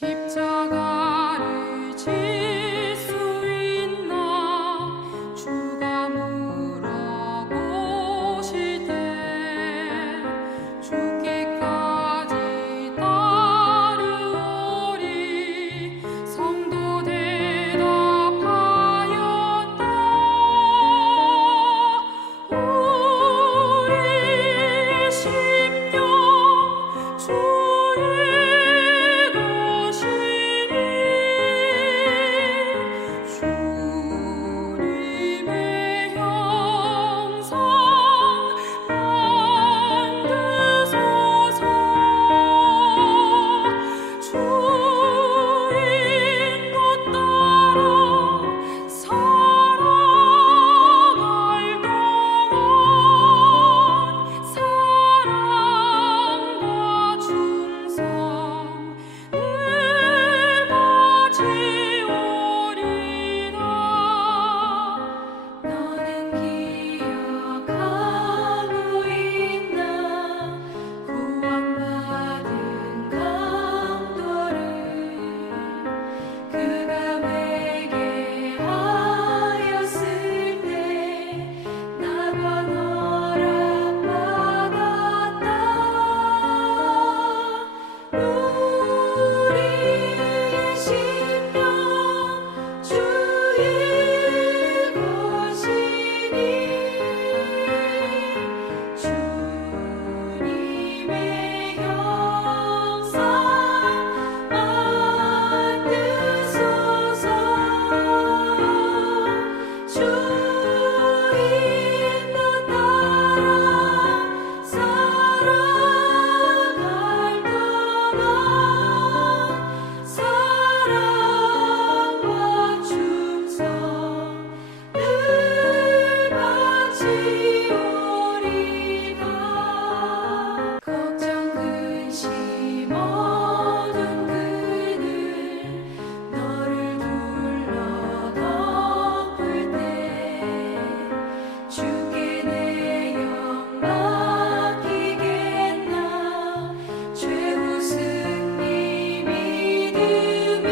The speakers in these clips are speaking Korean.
십자가를 질 수 있나 주가 물어보실 때 죽기까지 따르오리 성도 대답하였다. 우리의 심령 주의 주님의 형상 만드소서. 주 인도 따라 살아갈 동안 사랑과 충성 늘 가지오리라. 너는 기억하고 있나 구원받은 강도를 그가 내게 하였을 때 나가 허락받았다. 우리의 심령 주의 것이니 주님의 형상 만드소서. 주 인도 따라 살아갈 동안 사랑과 충성 늘 바치오리다. 걱정 근심 어두운 그늘 너를 둘러 덮을 때 주께 내 영 맡기겠나 최후 승리 믿으며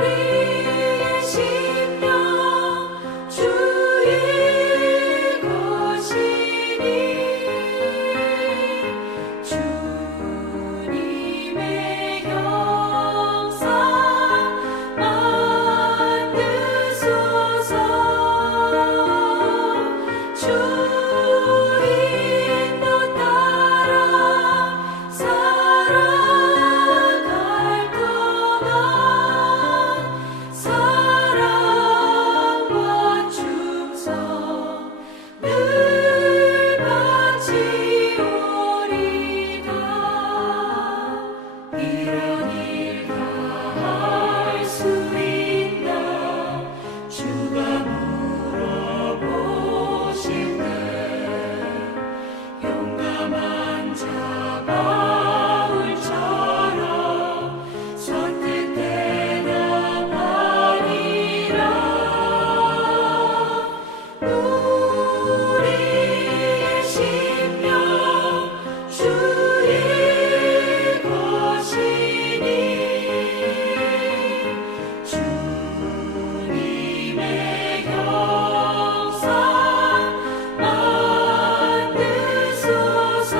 우리의 심령 주의 것이니 주님의 형상 만드소서. 주 인도 따라 살아갈 동안 사랑과 충성 늘 바치오리다. 이런 일 다 할 수 있나 주가 물어보실 때 용감한 자 바울처럼 선뜻 대답하리라. 우리의 심령 주의 것이니 주님의 형상 만드소서.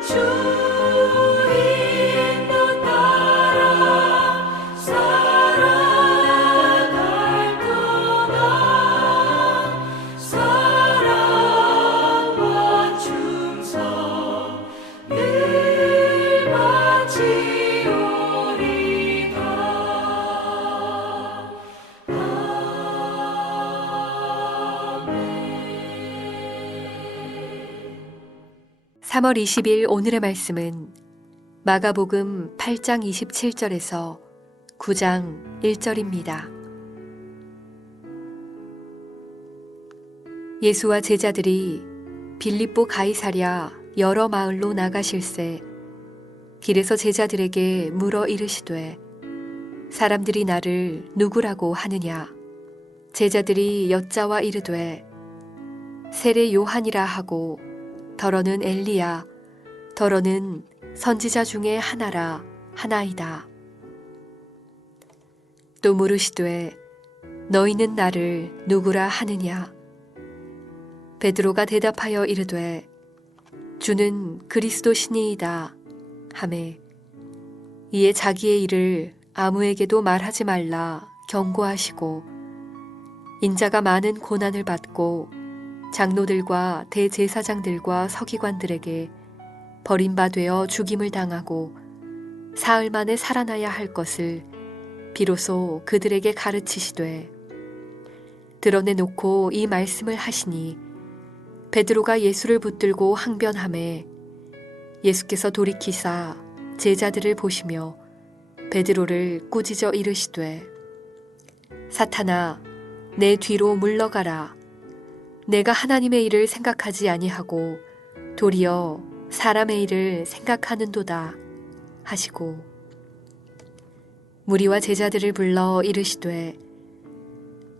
주 인도 따라 살아갈 동안 사랑과 충성 늘 바치오리다. 아멘. 3월 20일 오늘의 말씀은 마가복음 8장 27절에서 9장 1절입니다. 예수와 제자들이 빌립보 가이사랴 여러 마을로 나가실새 길에서 제자들에게 물어 이르시되 사람들이 나를 누구라고 하느냐. 제자들이 여짜와 이르되 세례 요한이라 하고 더러는 엘리야, 더러는 선지자 중에 하나라 하나이다. 또 물으시되 너희는 나를 누구라 하느냐? 베드로가 대답하여 이르되 주는 그리스도시니이다 하매 이에 자기의 일을 아무에게도 말하지 말라 경고하시고 인자가 많은 고난을 받고 장로들과 대제사장들과 서기관들에게 버림바 되어 죽임을 당하고 사흘 만에 살아나야 할 것을 비로소 그들에게 가르치시되 드러내놓고 이 말씀을 하시니 베드로가 예수를 붙들고 항변하매 예수께서 돌이키사 제자들을 보시며 베드로를 꾸짖어 이르시되 사탄아 내 뒤로 물러가라. 내가 하나님의 일을 생각하지 아니하고 도리어 사람의 일을 생각하는도다 하시고 무리와 제자들을 불러 이르시되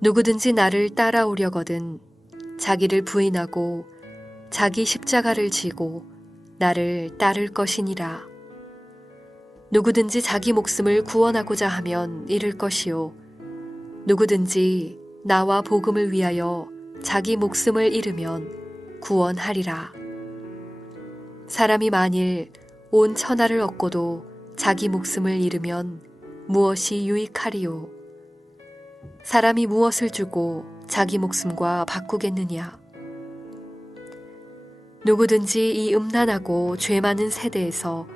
누구든지 나를 따라오려거든 자기를 부인하고 자기 십자가를 지고 나를 따를 것이니라. 누구든지 자기 목숨을 구원하고자 하면 잃을 것이요 누구든지 나와 복음을 위하여 자기 목숨을 잃으면 구원하리라. 사람이 만일 온 천하를 얻고도 자기 목숨을 잃으면 무엇이 유익하리요? 사람이 무엇을 주고 자기 목숨과 바꾸겠느냐? 누구든지 이 음란하고 죄 많은 세대에서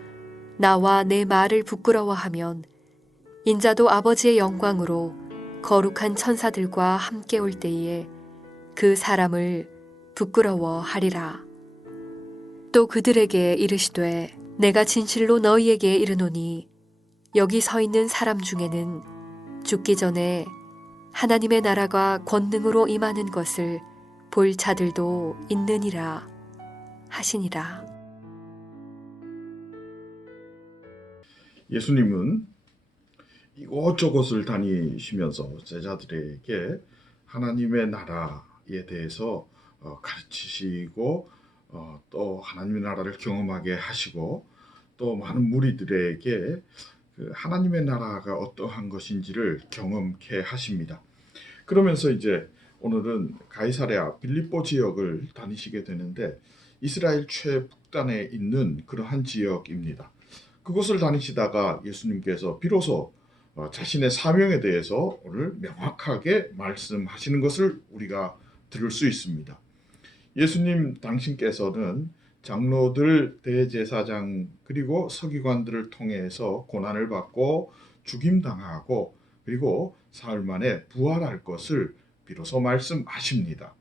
나와 내 말을 부끄러워하면 인자도 아버지의 영광으로 거룩한 천사들과 함께 올 때에 그 사람을 부끄러워하리라. 또 그들에게 이르시되 내가 진실로 너희에게 이르노니 여기 서 있는 사람 중에는 죽기 전에 하나님의 나라가 권능으로 임하는 것을 볼 자들도 있느니라 하시니라. 예수님은 이곳저곳을 다니시면서 제자들에게 하나님의 나라에 대해서 가르치시고 또 하나님의 나라를 경험하게 하시고 또 많은 무리들에게 그 하나님의 나라가 어떠한 것인지를 경험케 하십니다. 그러면서 이제 오늘은 가이사랴 빌립보 지역을 다니시게 되는데 이스라엘 최북단에 있는 그러한 지역입니다. 그곳을 다니시다가 예수님께서 비로소 자신의 사명에 대해서 오늘 명확하게 말씀하시는 것을 우리가 들을 수 있습니다. 예수님 당신께서는 장로들, 대제사장 그리고 서기관들을 통해서 고난을 받고 죽임당하고 그리고 사흘 만에 부활할 것을 비로소 말씀하십니다.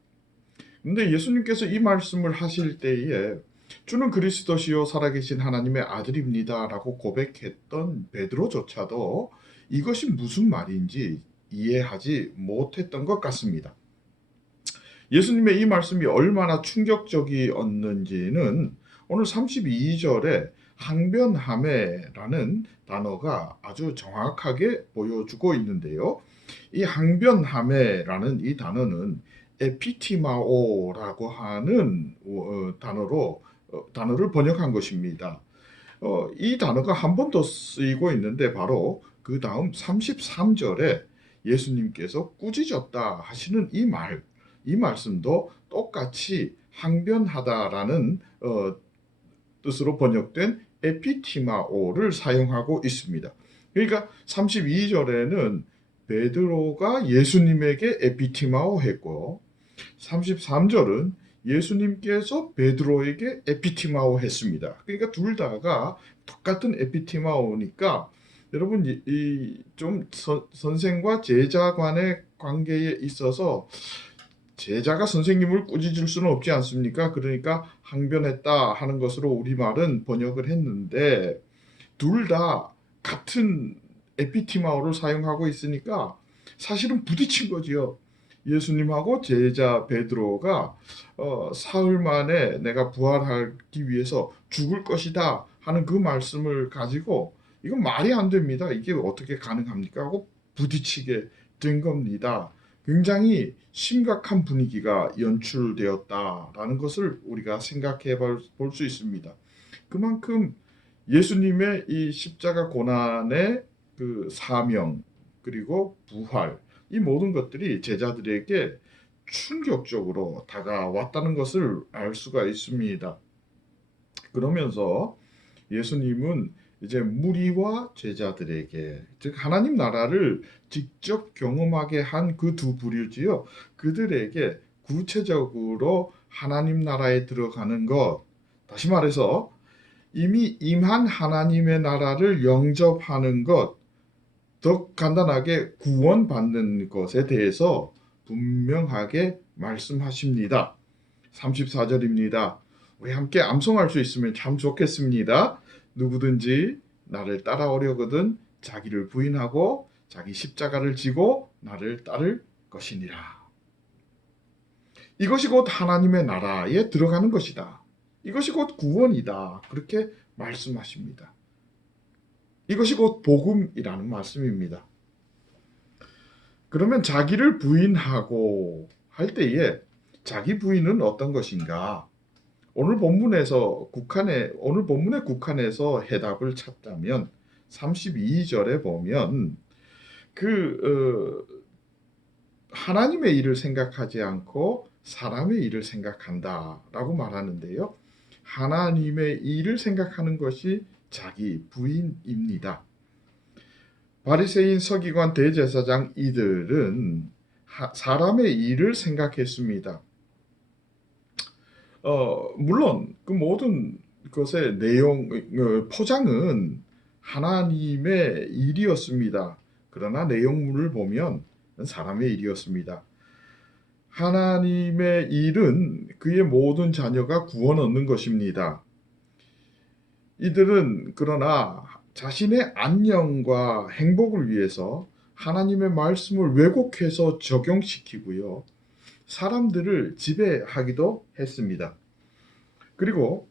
그런데 예수님께서 이 말씀을 하실 때에 주는 그리스도시요 살아계신 하나님의 아들입니다 라고 고백했던 베드로조차도 이것이 무슨 말인지 이해하지 못했던 것 같습니다. 예수님의 이 말씀이 얼마나 충격적이었는지는 오늘 32절에 항변하매라는 단어가 아주 정확하게 보여주고 있는데요. 이 항변하매라는 이 단어는 에피티마오라고 하는 단어를 번역한 것입니다. 이 단어가 한 번 더 쓰이고 있는데 바로 그 다음 33절에 예수님께서 꾸짖었다 하시는 이 말씀도 똑같이 항변하다라는 뜻으로 번역된 에피티마오를 사용하고 있습니다. 그러니까 32절에는 베드로가 예수님에게 에피티마오 했고 33절은 예수님께서 베드로에게 에피티마오 했습니다. 그러니까 둘 다가 똑같은 에피티마오니까 여러분 좀 선생과 제자 간의 관계에 있어서 제자가 선생님을 꾸짖을 수는 없지 않습니까? 그러니까 항변했다 하는 것으로 우리말은 번역을 했는데 둘 다 같은 에피티마오를 사용하고 있으니까 사실은 부딪힌 거지요. 예수님하고 제자 베드로가 사흘 만에 내가 부활하기 위해서 죽을 것이다 하는 그 말씀을 가지고 이건 말이 안 됩니다. 이게 어떻게 가능합니까? 하고 부딪히게 된 겁니다. 굉장히 심각한 분위기가 연출되었다라는 것을 우리가 생각해 볼 수 있습니다. 그만큼 예수님의 이 십자가 고난의 그 사명 그리고 부활 이 모든 것들이 제자들에게 충격적으로 다가왔다는 것을 알 수가 있습니다. 그러면서 예수님은 이제 무리와 제자들에게 즉 하나님 나라를 직접 경험하게 한 그 두 부류지요. 그들에게 구체적으로 하나님 나라에 들어가는 것, 다시 말해서 이미 임한 하나님의 나라를 영접하는 것, 더 간단하게 구원받는 것에 대해서 분명하게 말씀하십니다. 34절입니다. 우리 함께 암송할 수 있으면 참 좋겠습니다. 누구든지 나를 따라오려거든 자기를 부인하고 자기 십자가를 지고 나를 따를 것이니라. 이것이 곧 하나님의 나라에 들어가는 것이다. 이것이 곧 구원이다. 그렇게 말씀하십니다. 이것이 곧 복음이라는 말씀입니다. 그러면 자기를 부인하고 할 때에 자기 부인은 어떤 것인가? 오늘 본문에 국한해서 해답을 찾자면 32절에 보면 하나님의 일을 생각하지 않고 사람의 일을 생각한다라고 말하는데요. 하나님의 일을 생각하는 것이 자기 부인입니다. 바리새인, 서기관, 대제사장 이들은 사람의 일을 생각했습니다. 물론 그 모든 것의 포장은 하나님의 일이었습니다. 그러나 내용물을 보면 사람의 일이었습니다. 하나님의 일은 그의 모든 자녀가 구원 얻는 것입니다. 이들은 그러나 자신의 안녕과 행복을 위해서 하나님의 말씀을 왜곡해서 적용시키고요. 사람들을 지배하기도 했습니다. 그리고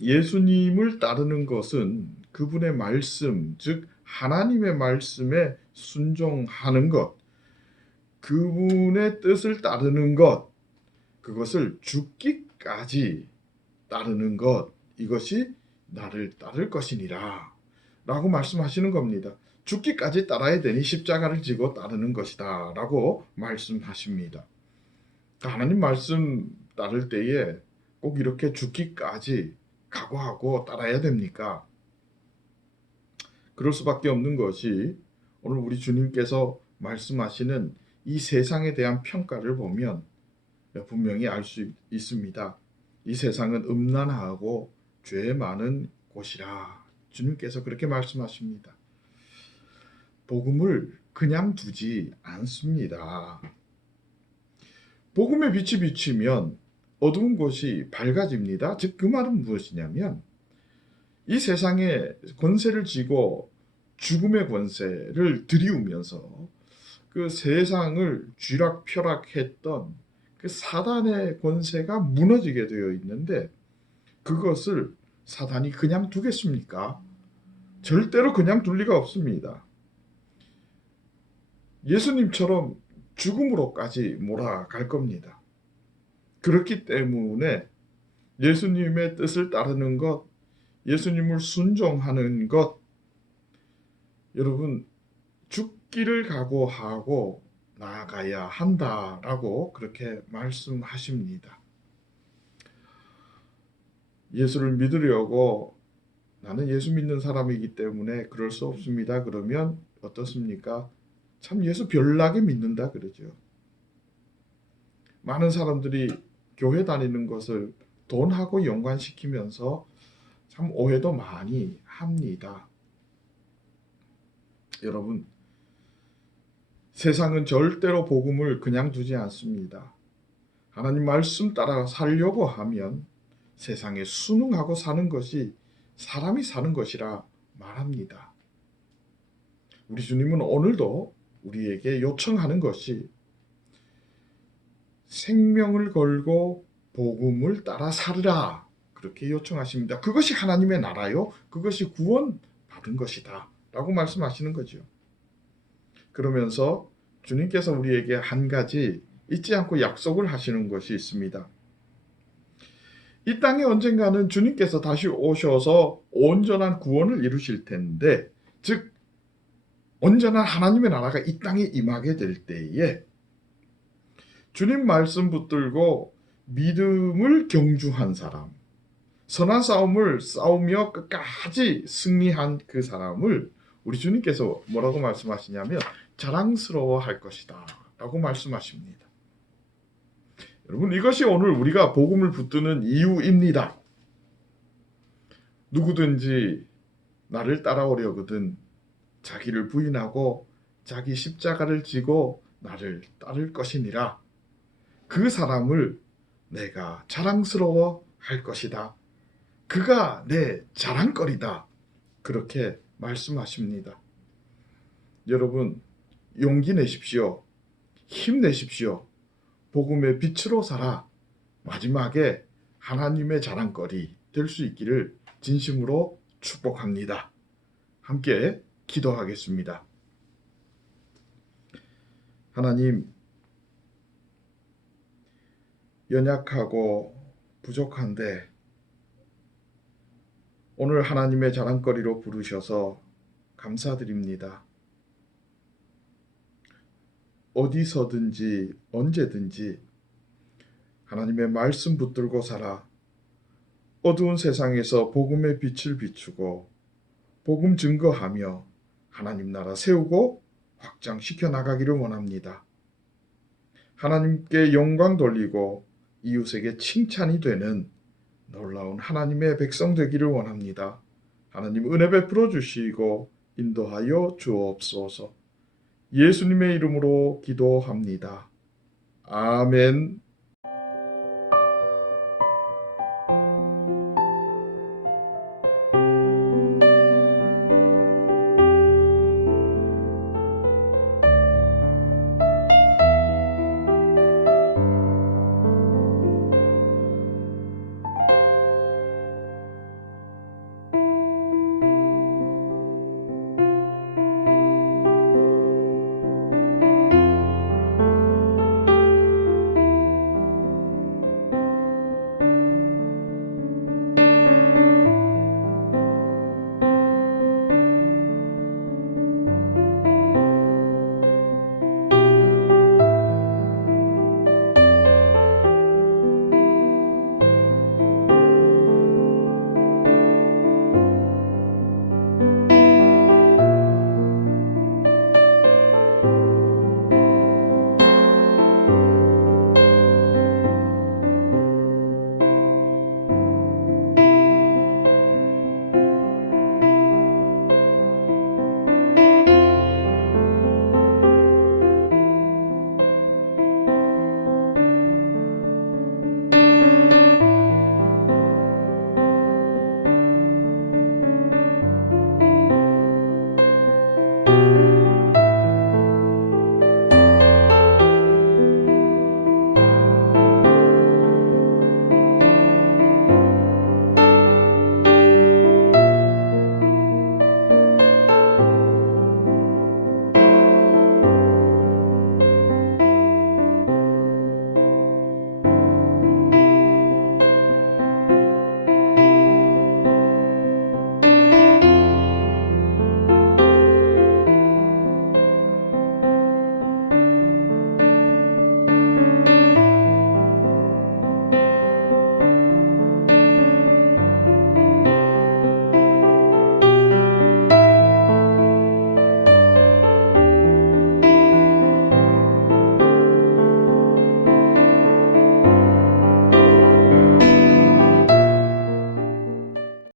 예수님을 따르는 것은 그분의 말씀, 즉 하나님의 말씀에 순종하는 것, 그분의 뜻을 따르는 것, 그것을 죽기까지 따르는 것, 이것이 나를 따를 것이니라 라고 말씀하시는 겁니다. 죽기까지 따라야 되니 십자가를 지고 따르는 것이다 라고 말씀하십니다. 하나님 말씀 따를 때에 꼭 이렇게 죽기까지 각오하고 따라야 됩니까? 그럴 수밖에 없는 것이 오늘 우리 주님께서 말씀하시는 이 세상에 대한 평가를 보면 분명히 알 수 있습니다. 이 세상은 음란하고 죄 많은 곳이라 주님께서 그렇게 말씀하십니다. 복음을 그냥 두지 않습니다. 복음의 빛이 비치면 어두운 곳이 밝아집니다. 즉 그 말은 무엇이냐면 이 세상에 권세를 쥐고 죽음의 권세를 들이우면서 그 세상을 쥐락펴락했던 그 사단의 권세가 무너지게 되어 있는데 그것을 사단이 그냥 두겠습니까? 절대로 그냥 둘 리가 없습니다. 예수님처럼 죽음으로까지 몰아갈 겁니다. 그렇기 때문에 예수님의 뜻을 따르는 것, 예수님을 순종하는 것, 여러분 죽기를 각오하고 나아가야 한다라고 그렇게 말씀하십니다. 예수를 믿으려고 나는 예수 믿는 사람이기 때문에 그럴 수 없습니다. 그러면 어떻습니까? 참 예수 별나게 믿는다 그러죠. 많은 사람들이 교회 다니는 것을 돈하고 연관시키면서 참 오해도 많이 합니다. 여러분, 세상은 절대로 복음을 그냥 두지 않습니다. 하나님 말씀 따라 살려고 하면 세상에 순응하고 사는 것이 사람이 사는 것이라 말합니다. 우리 주님은 오늘도 우리에게 요청하는 것이 생명을 걸고 복음을 따라 살으라 그렇게 요청하십니다. 그것이 하나님의 나라요. 그것이 구원 받은 것이다 라고 말씀하시는 거죠. 그러면서 주님께서 우리에게 한 가지 잊지 않고 약속을 하시는 것이 있습니다. 이 땅에 언젠가는 주님께서 다시 오셔서 온전한 구원을 이루실 텐데, 즉 온전한 하나님의 나라가 이 땅에 임하게 될 때에 주님 말씀 붙들고 믿음을 경주한 사람, 선한 싸움을 싸우며 끝까지 승리한 그 사람을 우리 주님께서 뭐라고 말씀하시냐면 자랑스러워할 것이다 라고 말씀하십니다. 여러분, 이것이 오늘 우리가 복음을 붙드는 이유입니다. 누구든지 나를 따라오려거든 자기를 부인하고 자기 십자가를 지고 나를 따를 것이니라. 그 사람을 내가 자랑스러워 할 것이다. 그가 내 자랑거리다. 그렇게 말씀하십니다. 여러분, 용기 내십시오. 힘내십시오. 복음의 빛으로 살아 마지막에 하나님의 자랑거리 될 수 있기를 진심으로 축복합니다. 함께 기도하겠습니다. 하나님, 연약하고 부족한데 오늘 하나님의 자랑거리로 부르셔서 감사드립니다. 어디서든지 언제든지 하나님의 말씀 붙들고 살아 어두운 세상에서 복음의 빛을 비추고 복음 증거하며 하나님 나라 세우고 확장시켜 나가기를 원합니다. 하나님께 영광 돌리고 이웃에게 칭찬이 되는 놀라운 하나님의 백성 되기를 원합니다. 하나님 은혜 베풀어 주시고 인도하여 주옵소서. 예수님의 이름으로 기도합니다. 아멘.